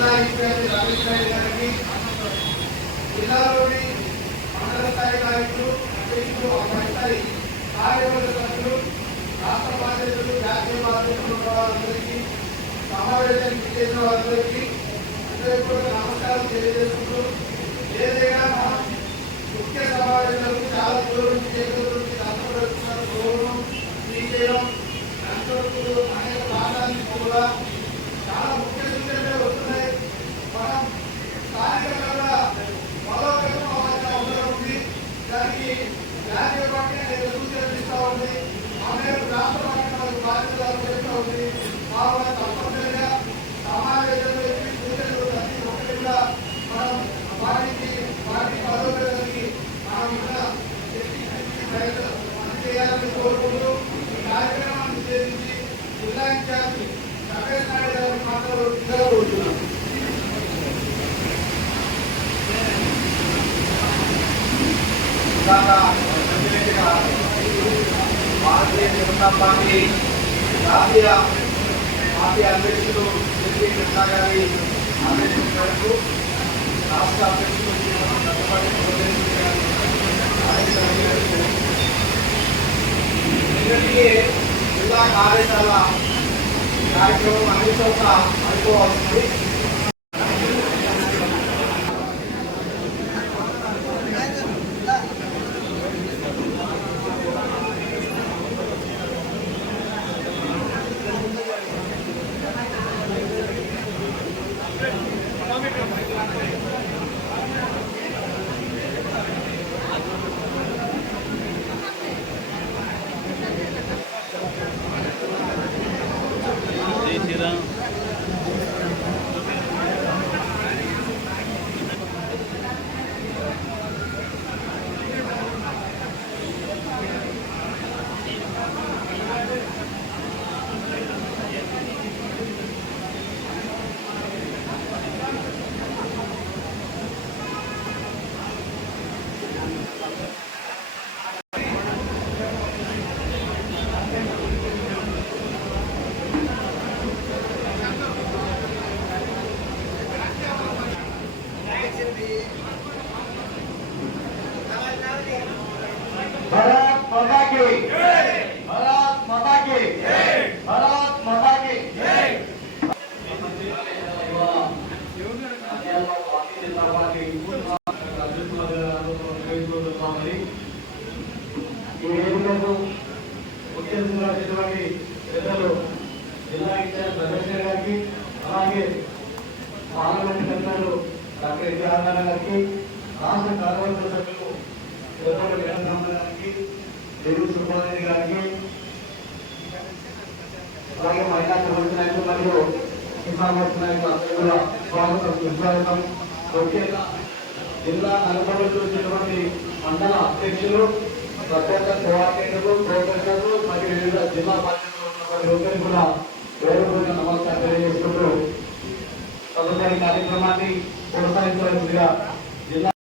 జిల్లా ఇన్ఛార్జి రమేష్ నాయుడు గారికి జిల్లాలోని మండల స్థాయి నాయకులు అధ్యక్షులు మండలి కార్యవర్గ సభ్యులు రాష్ట్ర బాధ్యతలు జాతీయ బాధ్యతలు ఉన్న వారందరికీ సమావేశానికి చేసిన వారందరికీ హృదయపూర్వక నమస్కారం తెలియజేసుకుంటూ ఏదైనా ముఖ్య సమావేశాలకు చాలా దూరం నుంచి ఎక్కడి నుంచి కష్టపడుతున్నారు దూరం శ్రీశైలం అనేక ప్రాంతానికి కూడా చాలా ముఖ్య. కార్యక్రమాన్ని ఉద్దేశించి జిల్లా ఇన్ఛార్జి రమేష్ నాయుడు గారు మాట్లాడుతున్నారు భారతీయ జనతా పార్టీ జాతీయ పార్టీ అధ్యక్షులు ఎల్పీ కృష్ణ గారి ఆదేశం మేరకు రాష్ట్ర అధ్యక్షులు కట్టుబడి నిన్నటికి జిల్లా కార్యశాల కార్యక్రమం అన్ని చోట్ల అనుకోవాల్సింది भारत माता की చేసినటువంటి పెద్దలు జిల్లా ఇన్ఛార్జ్ రమేష్ గారికి అలాగే పార్లమెంట్ పెద్దలు డాక్టర్ ఎన్టీ ఆనందరావు గారికి రాష్ట్ర కార్యవర్గ సభ్యులు పెద్దలు వీరరామ గారికి దేవి సుబ్బారెడ్డి గారికి అలాగే మహిళా సంబంధించిన నాయకులు మరియు ఇన్ఫార్మేషన్ నాయకులు అందరూ కూడా స్వాగతం సుస్వాగతం. ముఖ్యంగా జిల్లా నలుగురు చూసినటువంటి మండల అధ్యక్షులు ప్రత్యేక కోఆర్డినేటర్లు కోఆర్డినేటర్లు మరియు వివిధ జిల్లా బాధ్యతలు ఉన్నటువంటి ఒకరికి కూడా నమస్కారం తెలియజేసుకుంటూ తదుపరి కార్యక్రమాన్ని కొనసాగించవలసిందిగా జిల్లా